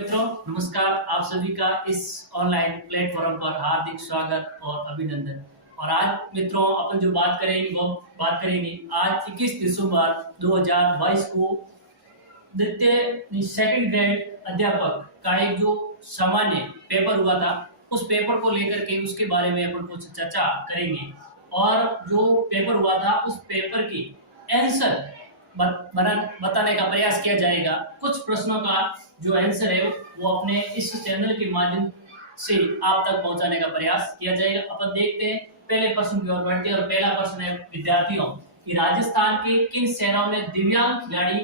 मित्रों, नमस्कार। आप सभी का इस ऑनलाइन प्लेटफॉर्म पर हार्दिक स्वागत और अभिनंदन। और आज मित्रों अपन जो बात करेंगे आज 21 दिसंबर 2022 को द्वितीय सेकंड ग्रेड अध्यापक का एक जो सामान्य पेपर हुआ था उस पेपर को लेकर के उसके बारे में अपन कुछ चर्चा करेंगे। और जो पेपर हुआ था उस पेपर की आंसर बताने का प्रयास किया जाएगा। कुछ प्रश्नों का जो आंसर है वो अपने इस चैनल के माध्यम से आप तक पहुंचाने का प्रयास किया जाएगा। अपन देखते हैं पहले प्रश्न की ओर बढ़ते हैं और पहला प्रश्न है विद्यार्थियों कि राजस्थान के किन शहरों में दिव्यांग खिलाड़ी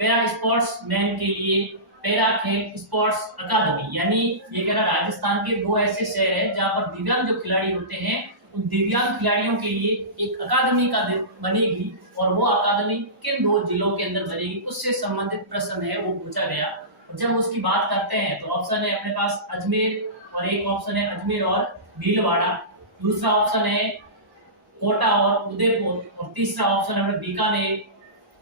पैरा स्पोर्ट्स मैन के लिए पैरा खेल स्पोर्ट्स अकादमी, यानी ये कह रहा राजस्थान के दो ऐसे शहर हैं जहां पर दिव्यांग जो खिलाड़ी होते हैं उन दिव्यांग खिलाड़ियों के लिए एक अकादमी का बनेगी और वो अकादमी किन दो जिलों के अंदर बनेगी उससे संबंधित प्रश्न है वो पूछा गया। और जब उसकी बात करते हैं तो ऑप्शन है अपने पास अजमेर और एक ऑप्शन है अजमेर और भीलवाड़ा, दूसरा ऑप्शन है कोटा और उदयपुर और तीसरा ऑप्शन है बीकानेर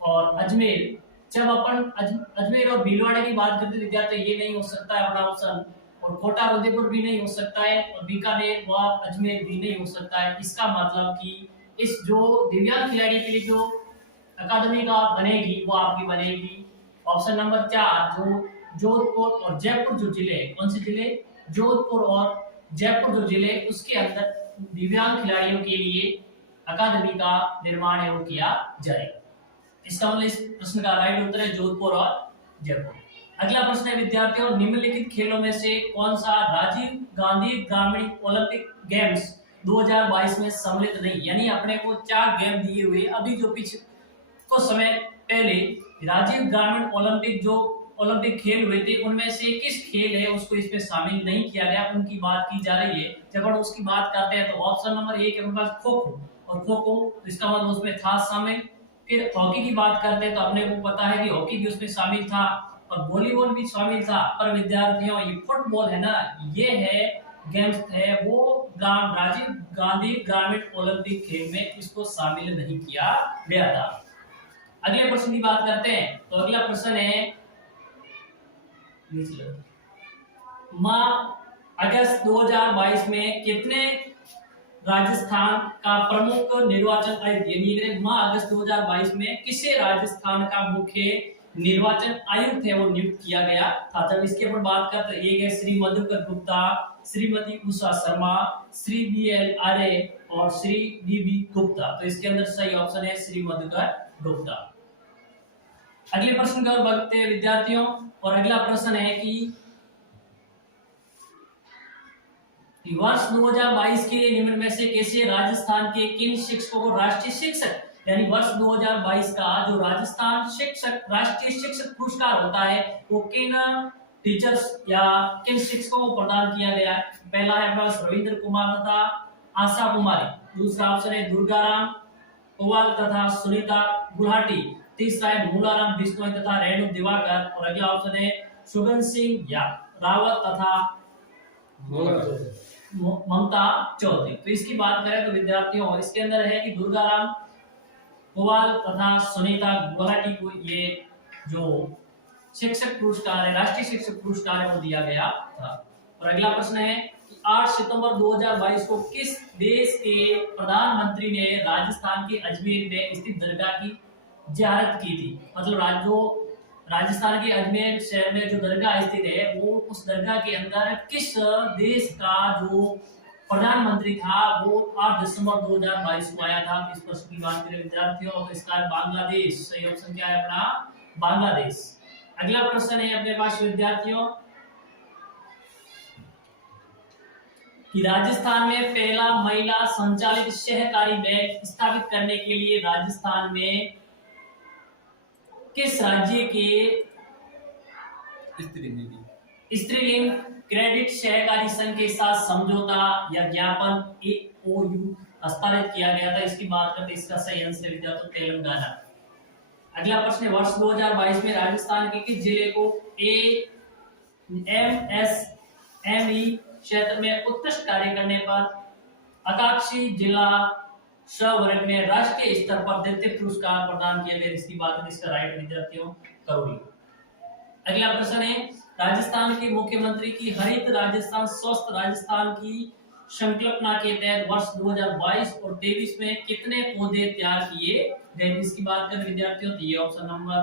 और अजमेर। जब अपन अजमेर और भीलवाड़ा की बात करते हैं तो ये नहीं हो सकता है अपना ऑप्शन, और कोटा और उदयपुर भी नहीं हो सकता है और बीकानेर व अजमेर भी नहीं हो सकता है। इसका मतलब कि इस जो दिव्यांग खिलाड़ी के लिए जो अकादमी का बनेगी वो आपकी बनेगी ऑप्शन नंबर 4 जो जोधपुर और जयपुर जो जिले, कौन से जिले, जोधपुर और जयपुर जो जिले उसके अंदर दिव्यांग खिलाड़ियों के लिए अकादमी का निर्माण है वो किया जाएगा। इसका मतलब इस प्रश्न का राइट उत्तर है जोधपुर और जयपुर। अगला प्रश्न है विद्यार्थियों निम्नलिखित खेलों में से कौन सा राजीव गांधी ग्रामीण ओलंपिक गेम्स 2022 में सम्मिलित नहीं, यानी अपने को 4 गेम दिए हुए अभी जो कुछ समय पहले राजीव ग्रामीण ओलंपिक खेल हुए थे उनमें से किस खेल है उसको इसमें शामिल नहीं किया गया, उनकी बात की जा रही है। जब हम उसकी बात करते हैं तो ऑप्शन नंबर 1 है पास खो खो, और खो खो इसका मतलब उसमें था शामिल। फिर हॉकी की बात करते हैं तो अपने को पता है कि हॉकी भी उसमें शामिल था और वॉलीबॉल भी शामिल था। पर विद्यार्थियों ये फुटबॉल है ना, ये है गेम्स है वो राजीव गांधी ग्रामीण ओलंपिक खेल में इसको शामिल नहीं किया गया था। अगले प्रश्न की बात करते हैं तो अगला प्रश्न है माह अगस्त 2022 में कितने राजस्थान का प्रमुख निर्वाचन आयुक्त, यानी माह अगस्त 2022 में किसे राजस्थान का मुख्य निर्वाचन आयुक्त है वो नियुक्त किया गया था। जब इसके ऊपर बात करते हैं एक है श्री मधुकर गुप्ता, श्रीमती उषा शर्मा, श्री BL आर्य और श्री DB गुप्ता। तो इसके अंदर सही ऑप्शन है श्री मधुकर गुप्ता। अगले प्रश्न की ओर बढ़ते हैं विद्यार्थियों और अगला प्रश्न है कि वर्ष 2022 के निम्न में से कैसे राजस्थान के किन शिक्षकों को राष्ट्रीय शिक्षक, यानी वर्ष 2022 का जो राजस्थान शिक्षक राष्ट्रीय शिक्षक पुरस्कार होता है वो किन टीचर्स या किन शिक्षकों को प्रदान किया गया है। पहला है बस रविंद्र कुमार तथा आशा कुमारी, दूसरा ऑप्शन है दुर्गाराम कोवाल तथा सुनीता गुलाटी, तीसरा है मूलाराम बिश्नोई तथा रेणु दिवाकर और अगला ऑप्शन है सुगन सिंह या रावत तथा ममता चौधरी। तो इसकी बात करें तो विद्यार्थियों इसके अंदर है कि दुर्गाराम कोवाल तथा सुनीता गुलाटी को ये जो शिक्षक पुरस्कार है राष्ट्रीय शिक्षक पुरस्कार है वो दिया गया था। और अगला प्रश्न है कि 8 सितंबर 2022 को किस देश के प्रधानमंत्री ने राजस्थान के अजमेर में स्थित दरगाह की जियारत की थी। मतलब जो राजस्थान के अजमेर शहर में जो दरगाह स्थित है वो उस दरगाह के अंदर किस देश का जो प्रधानमंत्री था वो 8 दिसंबर 2022 को आया था। इस प्रश्न की बात करें विद्यार्थियों तो इसका है बांग्लादेश। सही ऑप्शन क्या है अपना बांग्लादेश। अगला प्रश्न है अपने पास विद्यार्थियों कि राजस्थान में पहला महिला संचालित सहकारी बैंक स्थापित करने के लिए राजस्थान में किस राज्य के स्त्रीलिंग क्रेडिट सहकारी संघ के साथ समझौता या ज्ञापन AOU हस्ताक्षरित किया गया था। इसकी बात करते इसका सही आंसर विद्यार्थियों तेलंगाना। अगला प्रश्न है वर्ष 2022 में राजस्थान के किस जिले को MSME क्षेत्र में उत्कृष्ट कार्य करने पर आकांक्षी जिला वर्ग में राष्ट्रीय स्तर पर द्वितीय पुरस्कार प्रदान किया गया। इसकी बात है इसका राइट विद्यार्थियों करोली। अगला प्रश्न है राजस्थान के मुख्यमंत्री की हरित राजस्थान स्वस्थ राजस्थान की संकल्पना के तहत वर्ष 2022 और 23 में कितने पौधे तैयार किए गए? इसकी बात करें विद्यार्थियों तो ये ऑप्शन नंबर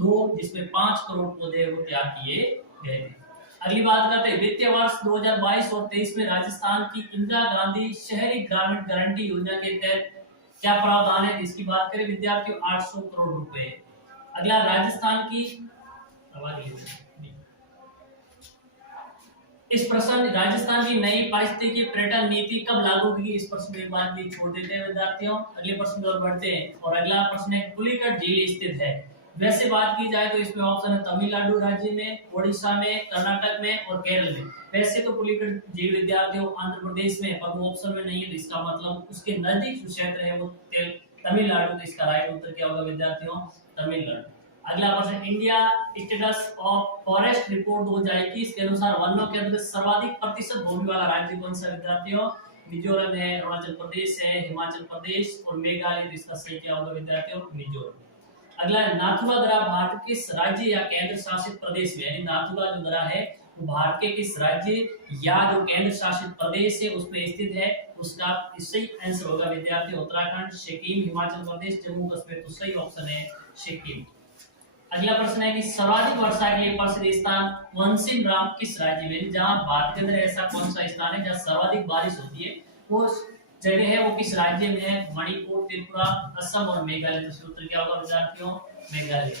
2 जिसमें 5 करोड़ पौधे वो तैयार किए गए थे। अगली बात करते हैं वित्तीय वर्ष 2022 और 23 में राजस्थान की इंदिरा गांधी शहरी ग्रामीण गारंटी योजना के तहत क्या प्रावधान है? इसकी बात करें विद्यार्थियों 800 करोड़ रुपए। अगला राजस्थान की इस प्रश्न राजस्थान की नई पारिस्थितिकी पर्यटन नीति कब लागू की? इस प्रश्न में एक बार भी छोड़ देते हैं विद्यार्थियों। अगले प्रश्न की ओर बढ़ते हैं और अगला प्रश्न है पुलिकट झील स्थित है। वैसे बात की जाए तो इसमें ऑप्शन है तमिलनाडु राज्य में, ओडिशा में, कर्नाटक में और केरल में। वैसे तो पुलिकट झील विद्यार्थियों आंध्र प्रदेश में, पर वो ऑप्शन में नहीं है, तो इसका मतलब उसके नजदीक जो क्षेत्र है वो तमिलनाडु। तो इसका राइट उत्तर क्या होगा विद्यार्थियों? तमिलनाडु। अगला प्रश्न India status of forest report 2021 के अनुसार वनों के अंदर सर्वाधिक प्रतिशत भूमि वाला राज्य कौन सा विद्यार्थियों? मिजोरम है, अरुणाचल प्रदेश है, हिमाचल प्रदेश और मेघालय। इसका सही क्या होगा विद्यार्थियों? मिजोरम। अगला नाथुला दर्रा भारत किस राज्य या केंद्र शासित प्रदेश में, यानी नाथुला जो दर्रा है वो भारत के किस राज्य या जो केंद्र शासित प्रदेश है उसमें स्थित है? उसका सही आंसर होगा विद्यार्थियों उत्तराखंड, सिक्किम, हिमाचल प्रदेश, जम्मू कश्मीर। तो सही ऑप्शन है सिक्किम। अगला प्रश्न है कि सर्वाधिक वर्षा के लिए प्रसिद्ध स्थान मनसिन राम किस राज्य में? जहां भारत के अंदर ऐसा कौन सा स्थान है जहां सर्वाधिक बारिश होती है वो जगह है वो किस राज्य में है? मणिपुर, त्रिपुरा, असम और मेघालय। तो उत्तर क्या होगा विद्यार्थियों? मेघालय।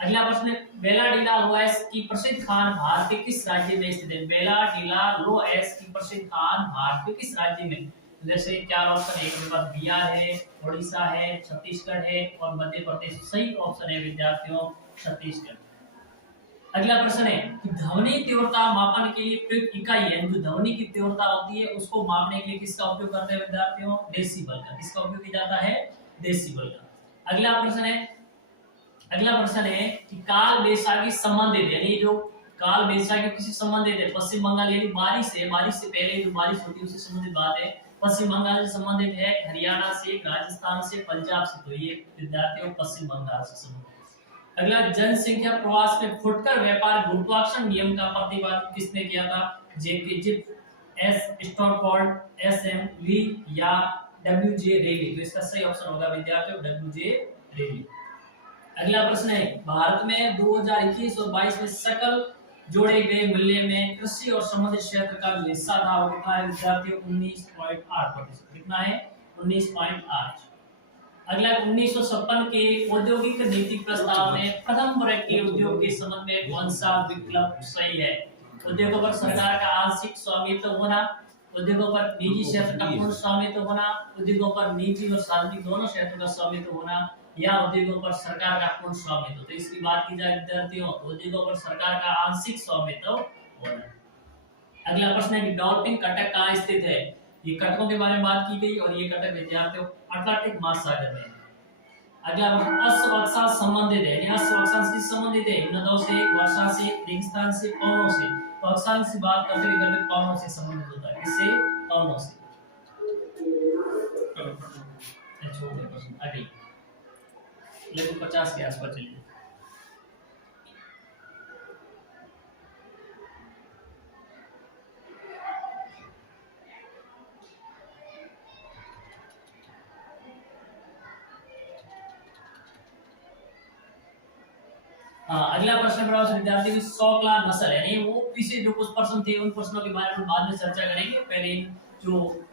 अगला प्रश्न है बेलाडीला लोएस की प्रसिद्ध खान भारत के किस राज्य में स्थित है? बेलाडीला लोएस की प्रसिद्ध खान भारत के किस राज्य में? जैसे क्या ऑप्शन है? एक नंबर बिहार है, ओडिशा है, छत्तीसगढ़ है और मध्य प्रदेश। सही ऑप्शन है विद्यार्थियों छत्तीसगढ़। अगला प्रश्न है कि ध्वनि तीव्रता मापन के लिए प्रयुक्त इकाई है, जो ध्वनि की तीव्रता होती है उसको मापने के लिए किसका उपयोग करते हैं विद्यार्थियों? डेसिबल का। किसका उपयोग किया जाता है? डेसिबल का। अगला प्रश्न है कि काल वैशाखी संबंधित, यानी जो काल वैशाखी किसी संबंधित है? पश्चिम बंगाल, यानी बारिश से पहले जो बारिश होती है उससे संबंधित बात है। पश्चिम बंगाल से संबंधित है, हरियाणा से, राजस्थान से, पंजाब से। तो ये विद्यार्थियों पश्चिम बंगाल से संबंधित। अगला जनसंख्या प्रवास में फुटकर व्यापार गुरुत्वाकर्षण नियम का प्रतिपादन किसने किया था? जेके zip, S स्टॉकफोर्ड, S M L E या डब्ल्यू जे रेली। तो इसका सही ऑप्शन होगा विद्यार्थियों डब्ल्यू जे रेली। अगला प्रश्न है भारत में 2021 और 22 में सकल जोड़े गए मूल्य में कृषि और संबंधित क्षेत्र का जो हिस्सा था वो कितना है विद्यार्थियों? 19.8%। कितना है? 19.8। अगला 1956 के औद्योगिक नीति प्रस्ताव में प्रथम वर्ग के उद्योग के संबंध में कौन सा विकल्प सही है? उद्योगों पर सरकार का आंशिक स्वामित्व होना, उद्योगों पर निजी क्षेत्र का पूर्ण स्वामित्व होना, उद्योगों पर निजी और सार्वजनिक दोनों क्षेत्रों का स्वामित्व होना या उद्योगों पर सरकार का पूर्ण स्वामित्व। तो इसकी बात की जाए विद्यार्थियों उद्योगों पर सरकार का आंशिक स्वामित्व होना। अगला प्रश्न है कि डॉल्फिन कटक कहाँ स्थित है? ये कटकों के बारे में बात की गई और ये कटक विद्यार्थियों अटलांटिक महासागर में। अगला अश्व अक्षांश संबंधित है, यानी अश्व अक्षांश किससे संबंधित है? नदों से, वर्षा से, रेगिस्तान से, पवनों से। तो अक्षांश की बात करते हुए पवनों से संबंधित होता है। किससे? पवनों से। अगला लेकिन 50 के आसपास चलिए। अगला प्रश्न विद्यार्थी की सौकला नस्ल, यानी वो पीछे जो कुछ प्रश्न थे उन प्रश्नों के बारे में बाद में चर्चा करेंगे। पहले जो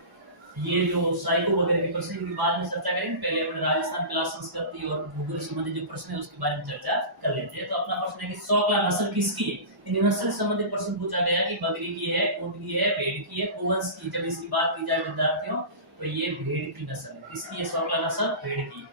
ये जो साइको वगैरह के प्रश्न की बाद में चर्चा करेंगे। पहले अपने राजस्थान कला संस्कृति और भूगोल संबंधित जो प्रश्न है उसके बारे में चर्चा कर लेते हैं। तो अपना प्रश्न है कि सौकला नस्ल किसकी है? इन नस्ल से संबंधित प्रश्न पूछा गया कि बकरी की है, ऊंट की है, भेड़ की है, गोवंश की। जब इसकी बात की जाए विद्यार्थियों तो ये भेड़ की नस्ल है। किसकी है सौकला नस्ल? भेड़ की।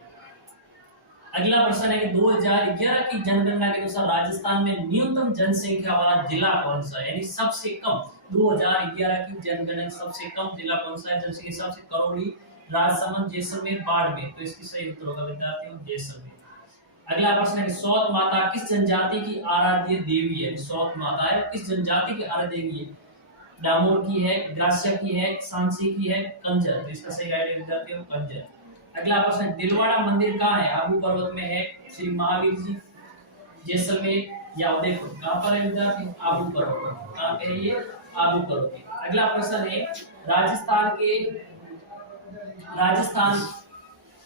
अगला प्रश्न है कि 2011 की जनगणना के अनुसार राजस्थान में न्यूनतम जनसंख्या वाला जिला कौन सा है? यानी सबसे कम 2011 की जनगणना सबसे कम जिला कौन सा है? जनसंख्या हिसाब से करौली, राजसमंद, जैसलमेर, बाड़मेर। तो इसकी सही उत्तर होगा विद्यार्थियों जैसलमेर। अगला प्रश्न है कि सौत माता किस जनजाति की आराध्य देवी है? सौत माता है किस जनजाति की आराध्य देवी है? डामोर की है, ग्रास्य की है, सांसी की है, कंजर। तो इसका सही राइट है विद्यार्थियों कंजर। अगला प्रश्न दिलवाड़ा मंदिर कहाँ है? आबू पर्वत में है, श्री महावीर जी, जैसलमेर, या देखो कहाँ पर है विद्यार्थी, आबू पर्वत, कहाँ पे है ये, आबू पर्वत पे। अगला प्रश्न है राजस्थान के राजस्थान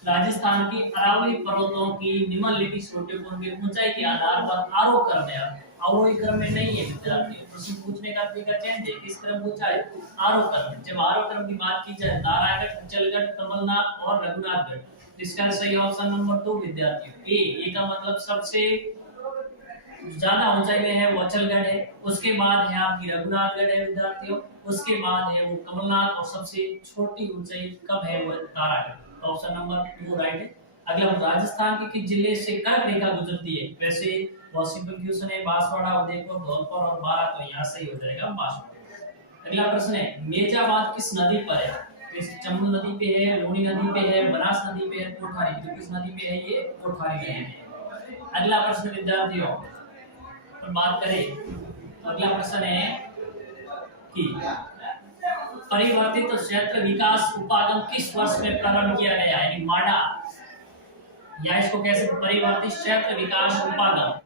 राजस्थान की अरावली पर्वतों की निम्नलिखित चोटियों की ऊंचाई के आधार पर आरोह क्रम है। अवरोही क्रम में नहीं है विद्यार्थी, प्रश्न पूछने का तरीका चेंज है। किस क्रम पूछा है, आरोह क्रम। जब आरोह क्रम की बात की जाए नारायणगढ़, अचलगढ़, कमलनाथ और रघुनाथगढ़। इसका सही ऑप्शन नंबर 2 विद्यार्थियों ए का मतलब सबसे ज्यादा ऊंचाई में है वो अचलगढ़ है, उसके बाद है आपकी रघुनाथगढ़ है विद्यार्थियों, उसके बाद है वो कमलनाथ और सबसे छोटी ऊंचाई कब है वो तारागढ़। ऑप्शन नंबर 2 राइट है। अगला राजस्थान के किस जिले से कर्क रेखा गुजरती है, वैसे बहुत सिंपल क्वेश्चन है, बांसवाड़ा, उदयपुर, धौलपुर और बारां, तो यहाँ सही हो जाएगा बांसवाड़ा। अगला प्रश्न है मेजाबाद किस नदी पर है, चंबल नदी पे है, लूनी नदी पे है, बनास नदी पे है, कोठारी, तो किस नदी पे है ये, कोठारी नदी है। अगला प्रश्न विद्यार्थियों बात करें तो अगला प्रश्न है कि परिवर्तित क्षेत्र विकास उपागम किस वर्ष में प्रारंभ किया गया, यानी माडा, या इसको कैसे परिवर्तित क्षेत्र विकास उपागम